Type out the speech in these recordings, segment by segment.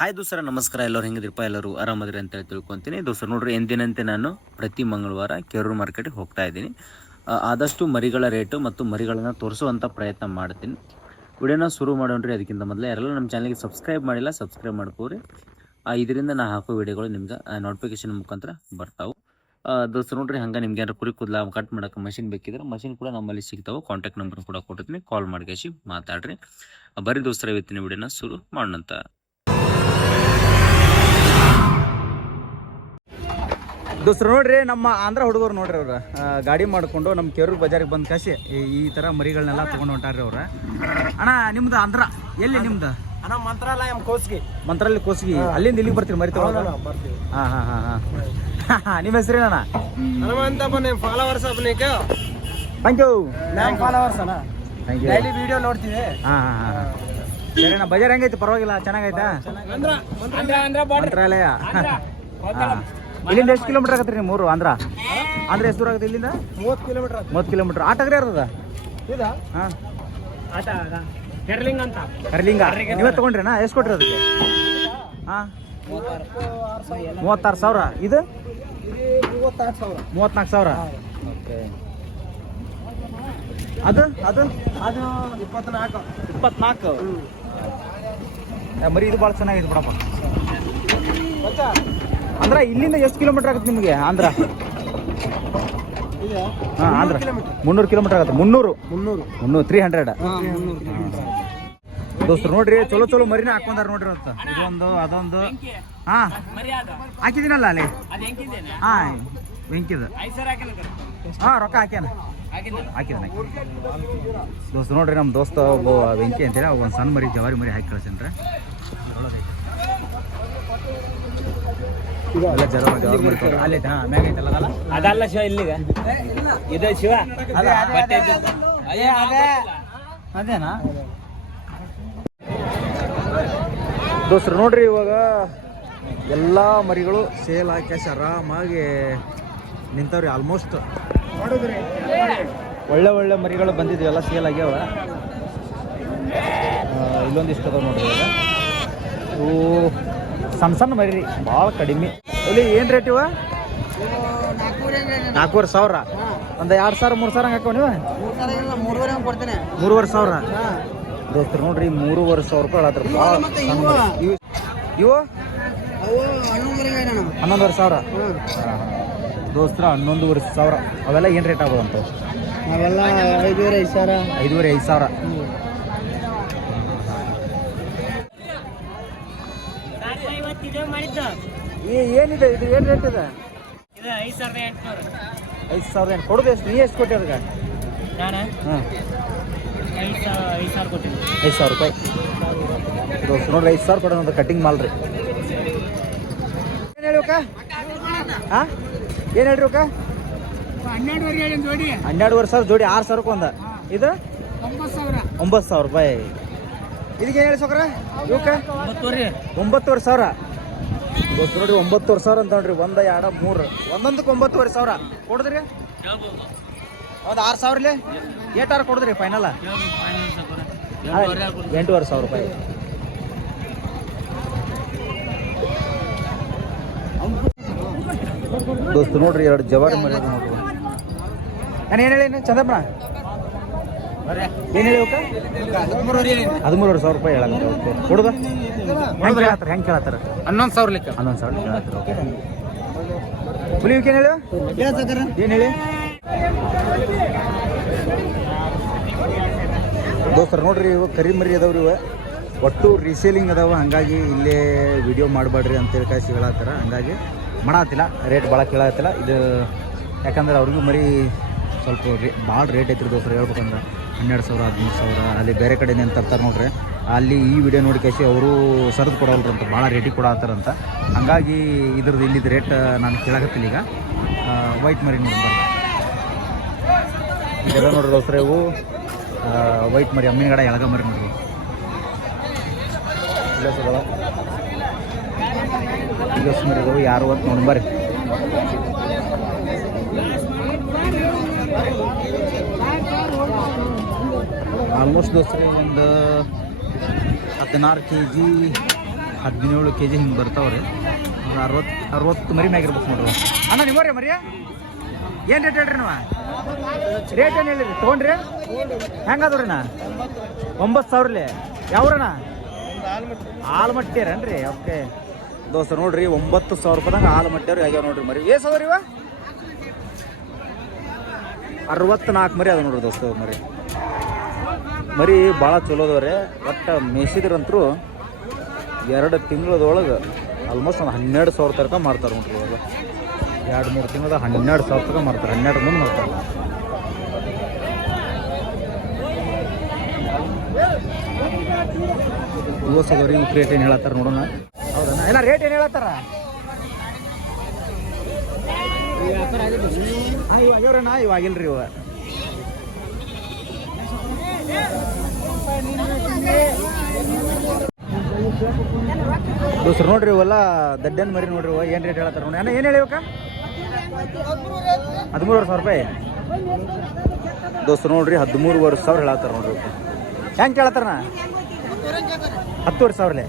Hi ದೋಸ್ತರ ನಮಸ್ಕಾರ. ಎಲ್ಲರೂ ಹೆಂಗಿದ್ರಪ್ಪ? ಎಲ್ಲರೂ ಆರಾಮದ್ರಿ ಅಂತ ತಿಳ್ಕೊತೀನಿ. ದೋಸ್ತರ ನೋಡ್ರಿ, ಎಂದಿನಂತೆ ನಾನು ಪ್ರತಿ ಮಂಗಳವಾರ ಕೆರೂರು ಮಾರ್ಕೆಟಿಗೆ ಹೋಗ್ತಾ ಇದ್ದೀನಿ. ಆದಷ್ಟು ಮರಿಗಳ ರೇಟು ಮತ್ತು ಮರಿಗಳನ್ನು ತೋರಿಸುವಂಥ ಪ್ರಯತ್ನ ಮಾಡ್ತೀನಿ. ವಿಡಿಯೋನ ಶುರು ಮಾಡೋಣ್ರಿ. ಅದಕ್ಕಿಂತ ಮೊದಲೇ ಯಾರೆಲ್ಲ ನಮ್ಮ ಚಾನಲ್ಗೆ ಸಬ್ಸ್ಕ್ರೈಬ್ ಮಾಡಿಲ್ಲ ಸಬ್ಸ್ಕ್ರೈಬ್ ಮಾಡ್ಕೋರಿ. ಇದರಿಂದ ನಾ ಹಾಕೋ ವಿಡಿಯೋಗಳು ನಿಮ್ಗೆ ನೋಟಿಫಿಕೇಶನ್ ಮುಖಾಂತರ ಬರ್ತಾವೆ. ದೋಸ್ತರ ನೋಡ್ರಿ, ಹಂಗೆ ನಿಮ್ಗೆ ಏನಾರು ಕುರಿ ಕೂದಲ ಕಟ್ ಮಾಡೋಕೆ ಮಷಿನ್ ಬೇಕಿದ್ರೆ ಮಷಿನ್ ಕೂಡ ನಮ್ಮಲ್ಲಿ ಸಿಗ್ತಾವೆ. ಕಾಂಟ್ಯಾಕ್ಟ್ ನಂಬರ್ ಕೂಡ ಕೊಟ್ಟಿರ್ತೀನಿ, ಕಾಲ್ ಮಾಡಿ ಮಾತಾಡ್ರಿ. ಬರೀ ದೋಸ್ತರ ಇವತ್ತಿನ ವಿಡಿಯೋನ ಶುರು ಮಾಡೋಣಂತ. ದೋಸ್ತರು ನೋಡ್ರಿ, ನಮ್ಮ ಆಂಧ್ರ ಹುಡುಗರು ನೋಡ್ರಿ, ಅವ್ರು ಗಾಡಿ ಮಾಡಿಕೊಂಡು ನಮ್ಮ ಕೆರೂರು ಬಜಾರಿಗೆ ಬಂದು ಕಾಸಿ ಈ ಥರ ಮರಿಗಳನ್ನೆಲ್ಲ ತೊಗೊಂಡು ಹೊಂಟಾರ್ರಿ ಅವ್ರು. ಅಣ್ಣ ನಿಮ್ದು ಆಂಧ್ರ ಎಲ್ಲಿ? ನಿಮ್ದು ಅಣ್ಣ ಮಂತ್ರಾಲಯ ಕೋಸ್ಗಿ. ಮಂತ್ರಾಲಯ ಕೋಸ್ಗಿ. ಅಲ್ಲಿಂದ ಇಲ್ಲಿಗೆ ಬರ್ತೀರಿ ಮರಿ ತಗೊಂಡು? ಹಾಂ ಹಾಂ ಹಾಂ ಹಾಂ. ನಿಮ್ಮ ಹೆಸರೇನಣ್ಣ? ಹನುಮಂತಪ್ಪ. ನಿಮ್ಮ ಫಾಲೋವರ್ಸ್ ಅಪ್ಪನಿಗೆ ಥ್ಯಾಂಕ್ ಯು. ನಮ್ಮ ಫಾಲೋವರ್ಸ್ ಅಣ್ಣ, ಥ್ಯಾಂಕ್ ಯು. ಡೈಲಿ ವಿಡಿಯೋ ನೋಡ್ತೀವಿ. ಹಾಂ ಹಾಂ ಹಾಂ. ಸರಿ ಅಣ್ಣ, ಬಜಾರ್ ಹೆಂಗೈತಿ? ಪರವಾಗಿಲ್ಲ, ಚೆನ್ನಾಗೈತಾ? ಮಂತ್ರಾಲಯ. ಹಾಂ. ಇಲ್ಲಿಂದ ಎಷ್ಟು ಕಿಲೋಮೀಟರ್ ಆಗತ್ತೆ ರೀ? ಮೂರು ಆಂಧ್ರ ಎಷ್ಟು ದೂರ ಆಗುತ್ತೆ ಇಲ್ಲಿಂದ? 30 ಕಿಲೋಮೀಟರ್. 30 ಕಿಲೋಮೀಟರ್. ಆಟಗ್ರೆ ಇರ್ತದ? ಹಾಂ, ಕೆರ್ಲಿಂಗ್ ಅಂತ. ಕರ್ಲಿಂಗ ನೀವೇ ತೊಗೊಂಡ್ರಿನಾ? ಎಷ್ಟು ಕೊಟ್ರಿ ಅದಕ್ಕೆ? ಹಾಂ, 36,000. ಇದು 34,000. ಓಕೆ. ಅದು ಅದು ಅದು 24. ಮರಿ ಇದು ಭಾಳ ಚೆನ್ನಾಗಿದೆ ಬಿಡಪ್ಪ. ಅಂದ್ರೆ ಇಲ್ಲಿಂದ ಎಷ್ಟು ಕಿಲೋಮೀಟರ್ ಆಗುತ್ತೆ ನಿಮಗೆ ಆಂಧ್ರ? ಹಾಂ, ಆಂಧ್ರ 300 ಕಿಲೋಮೀಟರ್ ಆಗುತ್ತೆ. 300 300 ದೋಸ್ತರು ನೋಡ್ರಿ, ಚಲೋ ಮರಿನ ಹಾಕೊಂಡಾರ ನೋಡ್ರಿ ಅಂತ. ಇದೊಂದು ಅದೊಂದು. ಹಾಂ, ಹಾಕಿದ್ದೀನಲ್ಲ ಅಲ್ಲಿ. ಹಾಂ, ವೆಂಕಿದ. ಹಾಂ, ರೊಕ್ಕ ಹಾಕ್ಯಾನ. ದೋಸ್ತ ನೋಡ್ರಿ, ನಮ್ಮ ದೋಸ್ತ ಒಬ್ಬ ವೆಂಕಿ ಅಂತೀರ, ಒಂದು ಸಣ್ಣ ಮರಿ ಜವಾರಿ ಮರಿ ಹಾಕಿ ಕಳ್ಸೇನ್ರಿ. ಅದಲ್ಲ ಶಿವ, ಇಲ್ಲಿಗೆ ಇದು ಶಿವ. ಅದೇನಾ ದೋಸ್ತರು ನೋಡ್ರಿ, ಇವಾಗ ಎಲ್ಲ ಮರಿಗಳು ಸೇಲ್ ಹಾಕಿ ಆರಾಮಾಗಿ ನಿಂತವ್ರಿ. ಆಲ್ಮೋಸ್ಟ್ ಒಳ್ಳೆ ಮರಿಗಳು ಬಂದಿದ್ವಿ, ಎಲ್ಲ ಸೇಲ್ ಆಗ್ಯಾವ. ಇಲ್ಲೊಂದಿಷ್ಟು ಅದಾವ ನೋಡ್ರಿ. ಇವು ಸಣ್ಣ ಮರಿ ಭಾಳ ಕಡಿಮೆ. ಇಲ್ಲಿ ಏನು ರೇಟ್ ಇವ? 4,500. ಒಂದು 2,000 3,000 ಹಂಗೆ ಹಾಕೋ ನೀವು? 3,500. ದೋಸ್ತರು ನೋಡ್ರಿ, 3,500 ರೂಪಾಯಿ ಹೇಳತ್ತರ. ಭಾಳ ಇವು 11,500. ದೋಸ್ತರ 11,500. ಅವೆಲ್ಲ ಏನು ರೇಟ್ ಆಗೋದಂತ? ಅವೆಲ್ಲ 5,500. ಏನಿದೆ ಇದು? ಏನು ರೇಟ್ ಇದೆ? 5,800. ಕೊಡೋದು ಎಷ್ಟು? ನೀ ಎಷ್ಟು ಕೊಟ್ಟೆ ಅದಕ್ಕೆ? ಹಾಂ, 5,000 ರೂಪಾಯಿ. ದೋಸ್ತು ನೋಡ್ರಿ, 5,000 ಕೊಡೋದು ಕಟ್ಟಿಂಗ್ ಮಾಲ್ ರೀ. ಏನು ಹೇಳಿ ಅಕ್ಕ? ಹಾಂ, ಏನು ಹೇಳ್ರಿ ಅಕ್ಕ? 12,500 ಜೋಡಿ. 6,000 ಒಂದು. ಇದು 9,000 ರೂಪಾಯಿ. ಇದಕ್ಕೆ ಏನು ಹೇಳಿ ಸೊಕ್ರ? ಇವಕ್ಕೆ 9,500. ದೋಸ್ತು ನೋಡ್ರಿ, 9,500 ಅಂತ ನೋಡ್ರಿ. 1 2 3 ಒಂದೊಂದಕ್ಕೆ 9,500 ಕೊಡಿದ್ರಿ. ಒಂದು 6,000 ಏಟಾರು ಕೊಡಿದ್ರಿ ಫೈನಲ್? 8,500 ರೂಪಾಯಿ. ದೋಸ್ತು ನೋಡ್ರಿ, 2 ಜವಾರಿ ಮರಿ ನೋಡ್ರಿ. ನಾನು ಏನು ಹೇಳಿ ಚಂದಪ್ಪನ? ಏನು ಹೇಳಿ? 13,500 ರೂಪಾಯಿ ಹೇಳಕ್ಕೆ. ಓಕೆ, ಕೊಡುದ ಹೆಂಗೆ ಕೇಳತ್ತಾರ? 11,000 ಲೆಕ್ಕ. 11,000 ಕೇಳತ್ತಾರ. ಓಕೆ. ಹುಲಿವಿಕೆ ಏನು ಹೇಳಿ? ಏನು ಹೇಳಿ? ದೋಸ್ತರು ನೋಡ್ರಿ, ಇವು ಕರಿ ಮರಿ ಅದಾವ್ರಿ. ಇವು ಒಟ್ಟು ರೀಸೇಲಿಂಗ್ ಅದಾವ. ಹಾಗಾಗಿ ಇಲ್ಲೇ ವಿಡಿಯೋ ಮಾಡಬೇಡ್ರಿ ಅಂತೇಳಿ ಕಾಯಿಸಿ ಹೇಳತ್ತಾರ. ಹಂಗಾಗಿ ಮಾಡತ್ತಿಲ್ಲ, ರೇಟ್ ಭಾಳ ಕೇಳತ್ತಿಲ್ಲ. ಇದು ಯಾಕಂದ್ರೆ ಅವ್ರಿಗೂ ಮರಿ ಸ್ವಲ್ಪ ಭಾಳ ರೇಟ್ ಐತ್ರಿ ದೋಸ್ತರು. ಹೇಳ್ಬೇಕಂದ್ರೆ 12,000 13,000. ಅಲ್ಲಿ ಬೇರೆ ಕಡೆ ಏನು ತರ್ತಾರೆ ನೋಡ್ರಿ, ಅಲ್ಲಿ ಈ ವಿಡಿಯೋ ನೋಡಿ ಕಾಯಿಸಿ ಅವರು ಸರಿದು ಕೊಡೋಲ್ರಂತ, ಭಾಳ ರೇಟಿಗೆ ಕೊಡತ್ತಾರಂತ. ಹಂಗಾಗಿ ಇದ್ರದ್ದು ಇಲ್ಲಿದ್ದು ರೇಟ್ ನಾನು ಕೇಳಕತ್ತಿಲ್ಲ. ಈಗ ವೈಟ್ ಮರಿ ನೋಡಿ ಇದೆಲ್ಲ ನೋಡ್ರಿ ದೋಸ್ರೆ. ಇವು ವೈಟ್ ಮರಿ, ಅಮ್ಮಿನಗಡ ಎಳಗ ಮರಿ ನೋಡ್ರಿ. ಈಗ ಮರಿ ಇದಾವೆ. ಯಾರು ಅಂತ ನೋಡಿ ಬರ್ರಿ. ಆಲ್ಮೋಸ್ಟ್ ದೋಸ್ರಿ ಒಂದು 16 kg 17 kg ಹಿಂಗೆ ಬರ್ತಾವ್ರಿ. 60 ಮರಿ ಮ್ಯಾಗಿರ್ಬೇಕು ನೋಡ್ರಿ. ಅಣ್ಣ ನಿಮ್ಮವ್ರಿ ಮರಿ ಏನು ರೇಟ್ ಹೇಳ್ರಿ ನೀವು? ರೇಟ್ ಏನು ಹೇಳಿರಿ ತೊಗೊಂಡ್ರಿ? ಹೆಂಗದವ್ರಿ ನಾ 9,000 ಯಾವ್ರಣ್ಣ? ಆಲ್ಮಟ್ಟಿರೇನ್ರಿ? ಓಕೆ ದೋಸ್ತರು ನೋಡ್ರಿ 9,000 ರೂಪಾಯಿದಂಗೆ ಆಲ್ಮಟ್ಟಿಯವ್ರು ಆಗ್ಯಾವ ನೋಡ್ರಿ ಮರಿ. ಏಸ್ ಅದಾವ್ರಿ ಇವ? 64 ಮರಿ ಅದ ನೋಡ್ರಿ ದೋಸ್ತ ಮರಿ ಭಾಳ ಚಲೋ ಅದಾವ್ರಿ. ಒಟ್ಟು ಮೇಸಿದ್ರಂತರೂ 2 ತಿಂಗಳದೊಳಗೆ ಆಲ್ಮೋಸ್ಟ್ ಒಂದು 12,000 ತನಕ ಮಾಡ್ತಾರೆ ನೋಡ್ರಿ. ಇವಾಗ 2-3 ತಿಂಗಳದ 12,000 ತನಕ ಮಾಡ್ತಾರೆ. 12 ಮುಂದೆ ಮಾಡ್ತಾರೆ. ಇವಸದವ್ರಿ ಇವ್ರು ರೇಟ್ ಏನು ಹೇಳತ್ತಾರ ನೋಡೋಣ. ಹೌದಾ ಎಲ್ಲ ರೇಟ್ ಏನು ಹೇಳತ್ತಾರ? ಇವಾಗ್ಯವ್ರಣ್ಣ ಇವಾಗಿಲ್ರಿ ಇವ. ದೋಸ್ರು ನೋಡ್ರಿ ಇವೆಲ್ಲ ದಡ್ಡನ್ ಮರಿ ನೋಡ್ರಿ. ಏನು ರೇಟ್ ಹೇಳತ್ತಾರ ನೋಡಿ ಅಣ್ಣ? ಏನು ಹೇಳಿವಕ್ಕ? 13,000 ರೂಪಾಯಿ ದೋಸ್ರು ನೋಡ್ರಿ. 13,500 ಹೇಳತ್ತಾರ ನೋಡ್ರಿ. ಹೆಂಗೆ ಕೇಳತ್ತಾರಣ್ಣ? 10,000.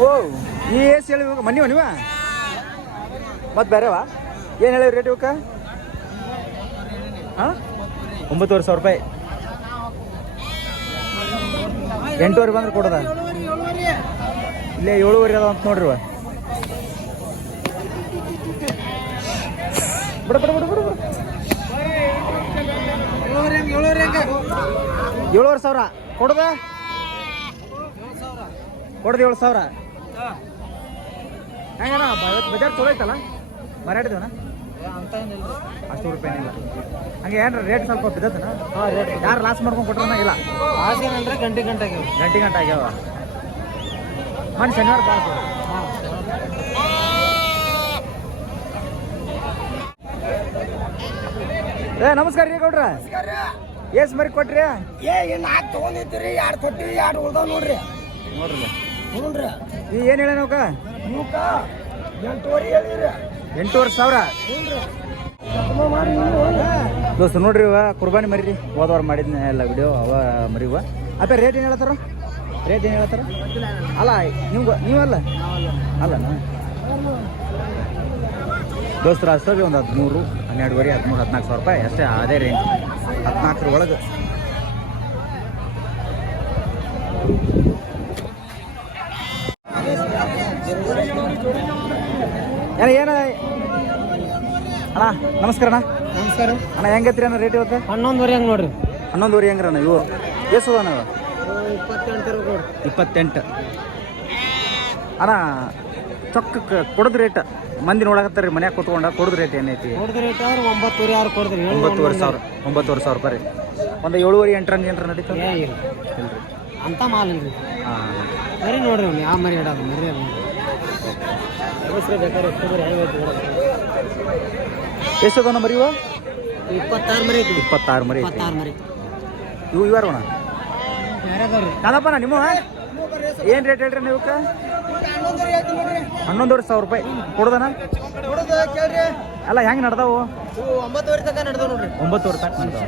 ಓ ಈ ಏಸ್ ಹೇಳಿ ಮನ್ನಿವ ನೀವ ಮತ್ತೆ ಬೇರೆವಾ? ಏನು ಹೇಳಿವಿ ರೇಟ್ ಇವಕ್ಕ? ಹಾಂ 9,500 ರೂಪಾಯಿ. 8,000 ಬಂದ್ರೆ ಕೊಡೋದ? ಇಲ್ಲೇ 7,500 ಅದ ಅಂತ ನೋಡ್ರಿ. ಬಿಡ ಬಿಡ ಬಿಡ ಬಿಡ 7,500 ಕೊಡದ? ಕೊಡದ 7,000 ಹೆಂಗಣ್ಣ? ಬಜಾರ್ ಚಲೋ ಐತಲ್ಲ ಮರಾಡಿದೇವಣ್ಣ? ಅಷ್ಟು ರೂಪಾಯಿನಿಲ್ಲ ಹಂಗೆ ಏನ್ರ ರೇಟ್ ಸ್ವಲ್ಪ ಬಿದ್ದತನ? ಯಾರು ಲಾಸ್ ಮಾಡ್ಕೊಂಡು ಕೊಟ್ರನ? ಇಲ್ಲ ಗಂಟೆ ಆಗ್ಯಾವ. ಮನೆ ಶನಿವಾರ ಬಾಳ ನಮಸ್ಕಾರ ರೀ ಗೌಡ್ರ. ಏಸ್ ಮರಿ ಕೊಟ್ರಿ? ತಗೊಂಡಿದ್ರಿ 2 ಕೊಟ್ಟಿರಿ 2 ಉಳ್ದಾವ್ ನೋಡ್ರಿ. ನೋಡ್ರಿ ಈ ಏನು ಹೇಳ ನೌಕ? 8,500 ದೋಸ್ತ ನೋಡ್ರಿ. ಇವ ಕುರ್ಬಾನಿ ಮರಿ ಹೋದವ್ರು ಮಾಡಿದ್ನ ಎಲ್ಲ ವಿಡಿಯೋ ಅವ ಮರಿವ. ಅಪ್ಪ ರೇಟ್ ಏನು ಹೇಳ್ತಾರ? ರೇಟ್ ಏನು ಹೇಳ್ತಾರ? ಅಲ್ಲ ನೀವಲ್ಲ ಅಲ್ಲಣ್ಣ ದೋಸ್ತರ ಅಷ್ಟೇ. ಒಂದು 13, 12,500, 13, 14,000 ರೂಪಾಯಿ ಅಷ್ಟೇ. ಅದೇ ರೇಂಜ್ 14 ಒಳಗೆ. ಏನ ಅಣ್ಣ ನಮಸ್ಕಾರ ಅಣ್ಣ. ನಮಸ್ಕಾರ ಅಣ್ಣ ಹೆಂಗತ್ರಿ ಅಣ್ಣ ರೇಟ್ ಇವತ್ತು? 11,000 ಹೆಂಗೆ ನೋಡ್ರಿ. 11,000 ಹೆಂಗ್ರಣ್ಣ? ಇವು ಎಷ್ಟು ಅದಾವ? 28 ಅಣ್ಣ ಚೊಕ್ಕ ಕೊಡೋದು ರೇಟ್ ಮಂದಿ ನೋಡಕತ್ತಾರ ರೀ ಮನ್ಯಾಗ ಕೂತ್ಕೊಂಡ. ಕೊಡೋದು ರೇಟ್ ಏನೈತಿ? 9,500 ಕೊಡ್ರಿ. 9,500 ರೂಪಾಯಿ ರೀ. ಒಂದು 7,500, 8 ಏನ್ರ ನಡೀತದೆ? ಇಲ್ರಿ ಅಂತ ಮಾಲ್ ಇಲ್ರಿ. ಮರಿ ನೋಡ್ರಿ ಅವ್ನು ಯಾವ ಮರಿ ಇಡೋದು ಮರಿ ಬೇಕಾದ್ರೆ ಎಷ್ಟು ಅದಾವ ಮರಿ ಇವ? 26 ಮರಿ ಐತಿ. 26 ಮರಿ. 26 ಮರಿ ಇವು ಇವಾರಣ ಯಾರ್ಯಾವ್ರಿ? ಕಾದಪ್ಪನ ನಿಮ್ಮ ಏನು ರೇಟ್ ಹೇಳ್ರಿ ನೀವಕ್ಕೆ? 11,500 ರೂಪಾಯಿ ಕೊಡೋದನ? ಅಲ್ಲ ಹೆಂಗೆ ನಡ್ದಾವು? 9,000 ತನಕ ನಡೆದವ ನೋಡ್ರಿ. 9,000 ತನಕ ನಡ್ದಾವ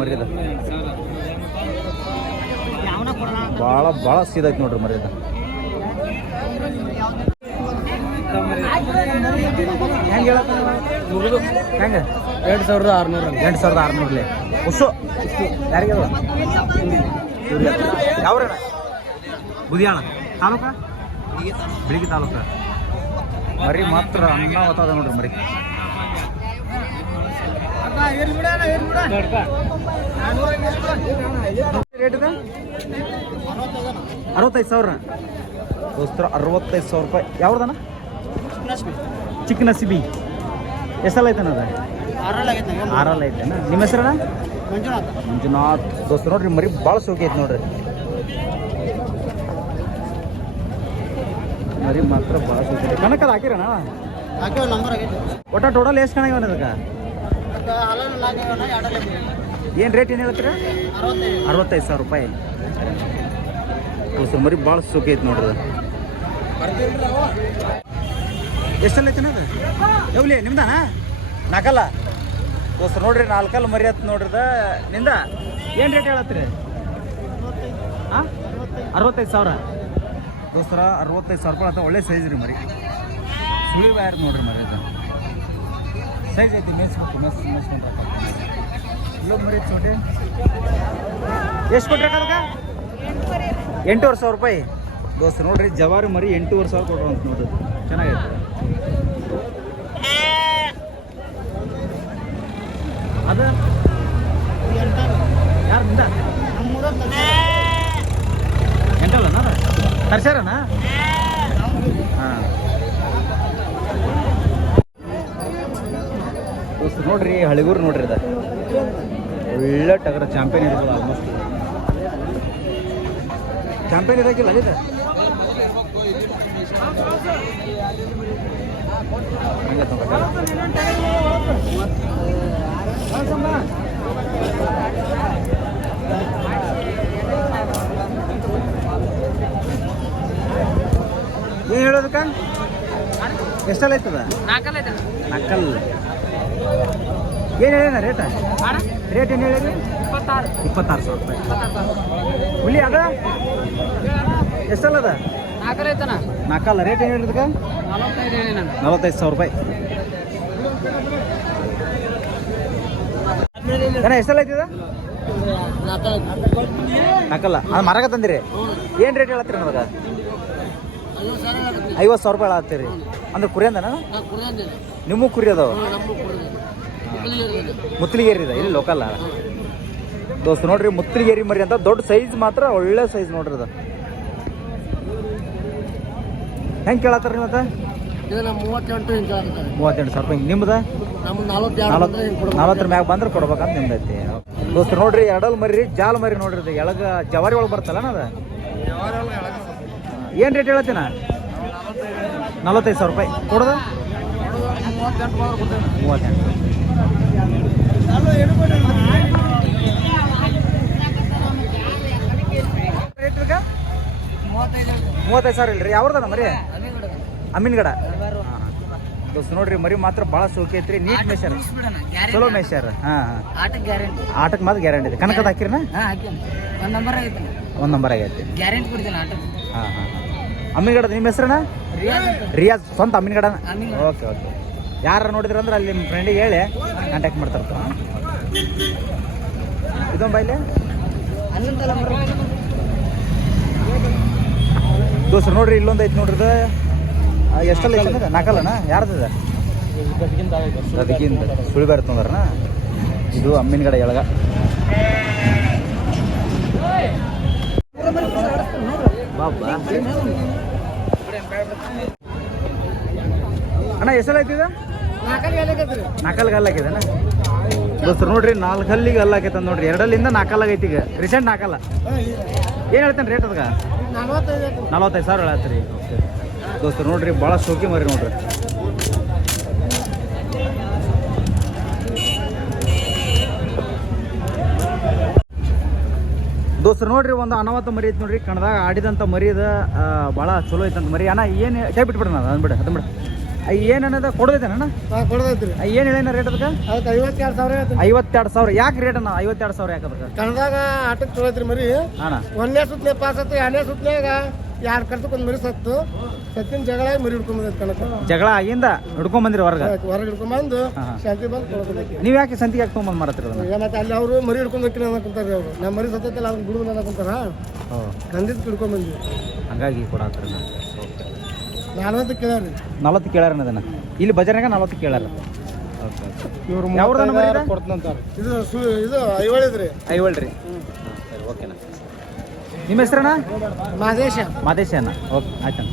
ಮರ್ಯಾದ. ಭಾಳ ಸೀದೈತಿ ನೋಡ್ರಿ ಮರ್ಯಾದ. ಹೆಂಗೆ ಹೇಳತ್ತ? ಹೆಂಗೆ? 2,600. 2,600 ಹೊಸು ಯಾರಿಗೆ? ಯಾವ್ರಣ? ಬುದಿಯಾಣ ತಾಲೂಕ? ಬೆಳಿಗ್ಗೆ ತಾಲೂಕ. ಮರಿ ಮಾತ್ರ ಅನ್ನ ಹೊತ್ತದ ನೋಡ್ರಿ ಮರಿ. ರೇಟ್ ಇದೆ 65,000 ದೋಸ್ತರ. 65,000 ರೂಪಾಯಿ. ಯಾವ್ದನ? ಚಿಕ್ಕ ನಸಿಬಿ. ಎಷ್ಟಲ್ಲ ಐತನ ಅದ? 6 ಐತೆನ. ನಿಮ್ಮ ಹೆಸರಣ್ಣ? ಮಂಜುನಾಥ್. ದೋಸ್ತ ನೋಡ್ರಿ ಮರಿ ಭಾಳ ಸೋಕಿ ಐತಿ ನೋಡ್ರಿ ಮರಿ ಮಾತ್ರ ಭಾಳ ಸೋಕಿ ಐತಿ. ಕನಕದ ಹಾಕಿರಣ್ಣ? ಒಟ್ಟ ಟೋಟಲ್ ಎಷ್ಟು ಕಣ ಇವನ್ ಅದಕ್ಕೆ? ಏನು ರೇಟ್ ಏನು ಹೇಳ್ತೀರ? 65,000 ರೂಪಾಯಿ. ದೋಸ್ತ ಮರಿ ಭಾಳ ಸೋಕಿ ಐತಿ ನೋಡ್ರಿ. ಎಷ್ಟಲ್ಲ ಐತನ ಅದು? ಯಾವ್ಲಿ ನಿಮ್ದಾನ? ನಾಲ್ಕಲ್ಲ ದೋಸ್ತ ನೋಡ್ರಿ ನಾಲ್ಕಲ್ಲ ಮರಿ ಹತ್ತು ನೋಡ್ರಿದ ನಿಂದ ಏನು ರೇಟ್ ಹೇಳತ್ತೀರಿ ಹಾಂ 65,000 ದೋಸ್ತರ 65,000 ರೂಪಾಯಿ ಅಂತ ಒಳ್ಳೆ ಸೈಜ್ ರೀ ಮರಿ ಸುಳಿ ಬ್ಯಾರ ನೋಡ್ರಿ ಮರಿ ಅದು ಸೈಜ್ ಐತಿ ಮೇಸ್ಬೇಕು ಮೇಸ್ಕೊಂಡ್ರೆ ಇಲ್ಲೋ ಮರಿ ಚೋಟೆ ಎಷ್ಟು ಕೊಟ್ರಿ ಅದಕ್ಕೆ 8,500 ರೂಪಾಯಿ ದೋಸ್ತ ನೋಡ್ರಿ ಜವಾರಿ ಮರಿ 8,500 ಕೊಟ್ರು ಅಂತ ನೋಡ್ರಿ ಚೆನ್ನಾಗೈತೆ ಅದು ಯಾರು ನಿಂದ ಎಂಟಲ್ಲನ ತರ್ಸ್ಯಾರನ ಹಾಂ ದೋಸ್ತ ನೋಡ್ರಿ ಹಳಿಗೂರು ನೋಡ್ರಿ ಅದ ಒಳ್ಳೆ ಟಗರ ಚಾಂಪಿಯನ್ ಇರೋದು ಆಲ್ಮೋಸ್ಟ್ ಚಾಂಪಿಯನ್ ಇರೋಕಿಲ್ಲ ಅದೇ ಏನು ಹೇಳೋದಕ್ಕ ಎಷ್ಟೆಲ್ಲ ಐತದ ನಕ್ಕಲ್ ಏನು ಹೇಳಿನ ರೇಟ್ ಏನು ಹೇಳಿರಿ 26,000 ರೂಪಾಯಿ ಹುಲಿ ಅದ ಎಷ್ಟಲ್ಲದ ನಾಲ್ಕಲ್ಲ ರೇಟ್ ಏನು ಹೇಳಿದಕ್ಕ 45,000 ರೂಪಾಯಿ ಎಷ್ಟೆಲ್ಲ ಐತಿದ ನಾಲ್ಕಲ್ಲ ಅದು ಮರಗ ತಂದಿರಿ ಏನು ರೇಟ್ ಹೇಳತ್ತೀರಿ ನಮಗ 50,000 ರೂಪಾಯಿ ಹೇಳತ್ತೀರಿ ಅಂದ್ರೆ ಕುರಿ ಅಂದನ ನಿಮ್ಮೂ ಕುರಿ ಅದಾವ ಮುತ್ತಲಿಗೇರಿ ಇದೆ ಇಲ್ಲಿ ಲೋಕಲ್ಲ ದೋಸ್ತ ನೋಡ್ರಿ ಮುತ್ತಲಿಗೇರಿ ಮರಿ ಅಂತ ದೊಡ್ಡ ಸೈಜ್ ಮಾತ್ರ ಒಳ್ಳೆ ಸೈಜ್ ನೋಡ್ರಿ ಅದು ಹೆಂಗೆ ಕೇಳತ್ತಾರ ನೀವು ಮತ್ತೆ 38,000 ರೂಪಾಯಿ ನಿಮ್ದು 40 ಮ್ಯಾಗ ಬಂದ್ರೆ ಕೊಡ್ಬೇಕಂತ ನಿಮ್ದೈತಿ ದೋಸ್ತ ನೋಡ್ರಿ ಎರಡಲ್ ಮರಿ ಜಾಲ್ ಮರಿ ನೋಡ್ರಿ ಇದು ಎಳಗ ಜವಾರಿ ಒಳಗೆ ಬರ್ತಲ್ಲ ಅದ ಏನು ರೇಟ್ ಹೇಳತ್ತೀನ 45,000 ರೂಪಾಯಿ ಕೊಡೋದ 38 ರೇಟ್ 35,000 ಇಲ್ರಿ ಯಾವ್ದನ ಮರಿ ಅಮೀನ್ಗಡ ದೋಸ್ತ ನೋಡ್ರಿ ಮರಿ ಮಾತ್ರ ಭಾಳ ಸೋಕಿ ಐತ್ರಿ ನೀಟ್ ಮೇಶರ್ ಚಲೋ ಮೇಶರ್ ಹಾಂ ಆಟಕ್ಕೆ ಮಾತ್ರ ಗ್ಯಾರಂಟಿ ಇದೆ ಕನಕದ ಹಾಕಿರನ ಒಂದು ನಂಬರ್ ಆಗೈತಿ ಹಾಂ ಹಾಂ ಅಮೀನ್ಗಡ ನಿಮ್ಮ ಹೆಸ್ರಣ್ಣ ರಿಯಾಜ್ ಸ್ವಂತ ಅಮೀನ್ಗಡ ಓಕೆ ಓಕೆ ಯಾರು ನೋಡಿದ್ರ ಅಂದ್ರೆ ಅಲ್ಲಿ ನಿಮ್ಮ ಫ್ರೆಂಡಿಗೆ ಹೇಳಿ ಕಾಂಟ್ಯಾಕ್ಟ್ ಮಾಡ್ತಾರ ಇದೊಂದು ಬೈಲೆ ದೋಸ್ರು ನೋಡ್ರಿ ಇಲ್ಲೊಂದು ಐತಿ ನೋಡ್ರಿ ಎಷ್ಟಲ್ಲ ಐತೆ ನಾಲ್ಕಲ್ಲನ ಯಾರ್ದಿದೆ ಅದಕ್ಕಿಂತ ಸುಳಿ ಬೇರೆ ತೊಂದ್ರನ ಇದು ಅಮ್ಮಿನಗಡೆ ಎಳಗ ಅಣ್ಣ ಎಷ್ಟೆಲ್ಲ ಐತಿದ ನಾಲ್ಕಲ್ಲಿಗೆ ಹಲ್ಲು ಹಾಕಿದೆಣ್ಣ ದೋಸ್ತರು ನೋಡ್ರಿ 4 ಹಲ್ಲಿಗೆ ಹಲ್ಲು ಹಾಕೈತ ನೋಡ್ರಿ 2ರಿಂದ 4 ಹಲ್ಲಾಗೈತಿ ಈಗ ರೀಸೆಂಟ್ 4 ಹಲ್ಲ ಏನು ಹೇಳ್ತೇನೆ ರೇಟ್ ಅದಕ್ಕೆ 45,000 ಹೇಳತ್ತೀರಿ ಓಕೆ ದೋಸ್ತರು ನೋಡ್ರಿ ಭಾಳ ಶೋಕಿ ಮರಿ ನೋಡ್ರಿ ದೋಸ್ತರು ನೋಡ್ರಿ ಒಂದು ಅನಾವತ್ತ ಮರಿ ಐತಿ ನೋಡ್ರಿ ಕಣದಾಗ ಆಡಿದಂಥ ಮರಿ ಅದ ಭಾಳ ಚಲೋ ಐತಂತ ಮರಿ ಅಣ್ಣ ಏನು ಕೈ ಬಿಟ್ಬಿಡ್ರಿ ನಾನು ಅಂದ್ಬಿಡ ಅದನ್ನ ಬಿಡ ಏನು ಅನ್ನೋದ ಕೊಡೋದೈತೇನ ಕೊಡೋದೈತ್ರಿ ಏನು ಹೇಳಿನ ರೇಟ್ ಅದಕ್ಕೆ 52,000 ಯಾಕೆ ರೇಟ್ ಅಣ್ಣ 52,000 ಯಾಕೆ ಅದಕ್ಕೆ ಕಣದಾಗ ಆಟಕ್ಕೆ ತೊಳೈತ್ರಿ ಮರಿ ಅಣ್ಣ 1ನೇ ಸುತ್ತನೇ ಪಾಸ್ ಆಯ್ತು 2ನೇ ಸುತ್ತನಾಗ ಯಾರು ಕರ್ತಕ್ಕೊಂದು ಮರಿ ಸತ್ತು ಸತ್ತಿನ ಜಗಳ ಮರಿ ಹಿಡ್ಕೊಂಬಂದೈತೆ ಕಣಕ ಜಗಳ ಆಗಿಂದ ಹಿಡ್ಕೊಂಡ್ ಬಂದಿರಿ ಹೊರಗೆ ಹಿಡ್ಕೊಂಬಂದು ಶಾಂತಿ ಬಂದು ಕೊಡೋದೈತಿ ನೀವು ಯಾಕೆ ಸಂತಿಗೆ ಹಾಕಿ ತೊಗೊಂಬಂದು ಮಾರತ್ತೀರ ಅದನ್ನ ಮತ್ತೆ ಅಲ್ಲಿ ಅವರು ಮರಿ ಹಿಡ್ಕೊಂಡು ಹೋಗ್ತೀನಿ ಅನ್ನಕೊಂತಾರೆ ಅವರು ನಮ್ಮ ಮರಿ ಸತ್ತೈತಲ್ಲ ಅವ್ರು ಬಿಡುದು ಅನ್ನಕೊಂತಾರ ಕಂದಿದ್ದು ಹಿಡ್ಕೊಂಬಂದ್ವಿ ಹಂಗಾಗಿ ಕೊಡತ್ತೀರ 40 ಕೇಳ್ರಿ 40 ಕೇಳ್ಯಾರ ಅದನ್ನ ಇಲ್ಲಿ ಬಜಾರ್ನಾಗ 40 ಕೇಳ್ಯಾರ ಇವ್ರು ಕೊಡ್ತಂತಾರ ಇದು ಐವಳಿದ್ರಿ ಐವಳ್ರಿ ಸರಿ ಓಕೆನಾ ನಿಮ್ಮ ಹೆಸರಣ್ಣ ಮಾದೇಶ ಮಾದೇಶ ಅಣ್ಣ ಓಕೆ ಆಯ್ತಣ್ಣ